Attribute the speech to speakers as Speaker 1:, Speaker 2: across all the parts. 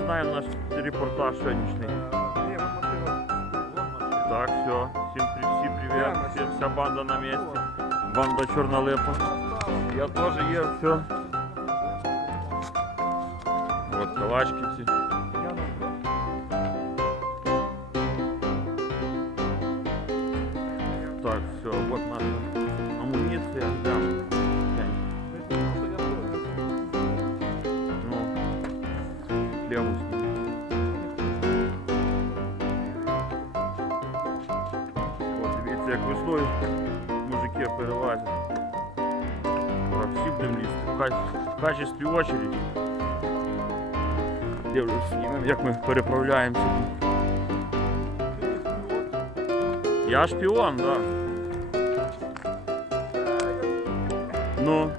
Speaker 1: починаємо наш репортаж сьогоднішній. Так, все. Всім, при- всім привіт. Всі, вся банда на місці. Банда Чорнолепа. Я теж є, все. Вот калачківці. Так, все, вот наша амуніція. Да. Глянь. Левушки. От дивіться, як весною мужики перелазять. Так, всі будемо лізти. В качестві- В качестві очереди. Дивлюсь, знімемо, як ми переправляємося. Я шпіон, так. Да. Ну,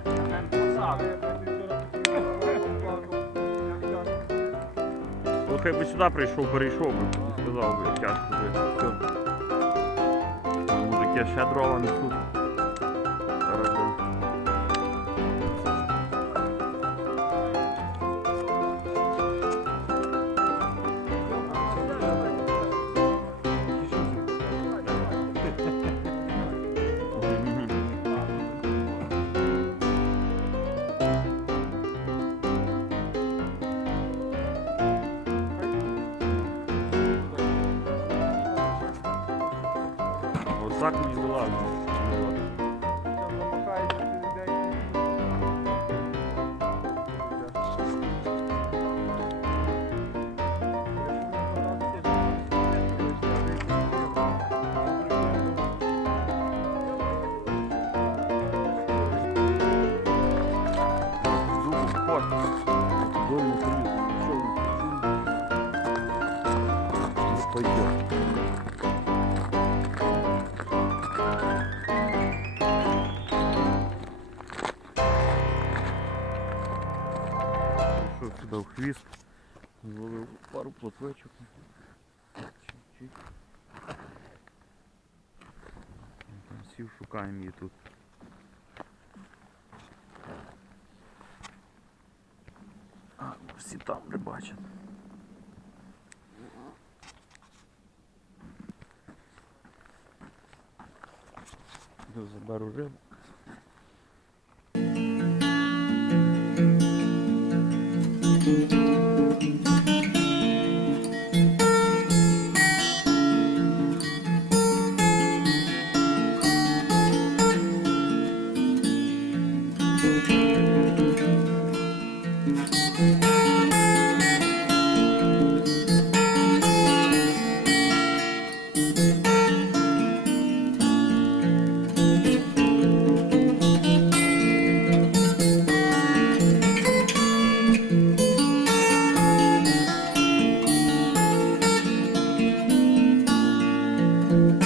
Speaker 1: Хай би сюди прийшов, перейшов би, сказав би, як тяжко би. Все. Мужики ще дрова несуть. Так мені вилазить. Зубы вход. Дольно полез. Что пойдет. Прийшов сюди в хвіст, зловив пару плотвечок. Сів, шукаємо її тут. А, всі там рибачать. Йду заберу рибу. Thank you.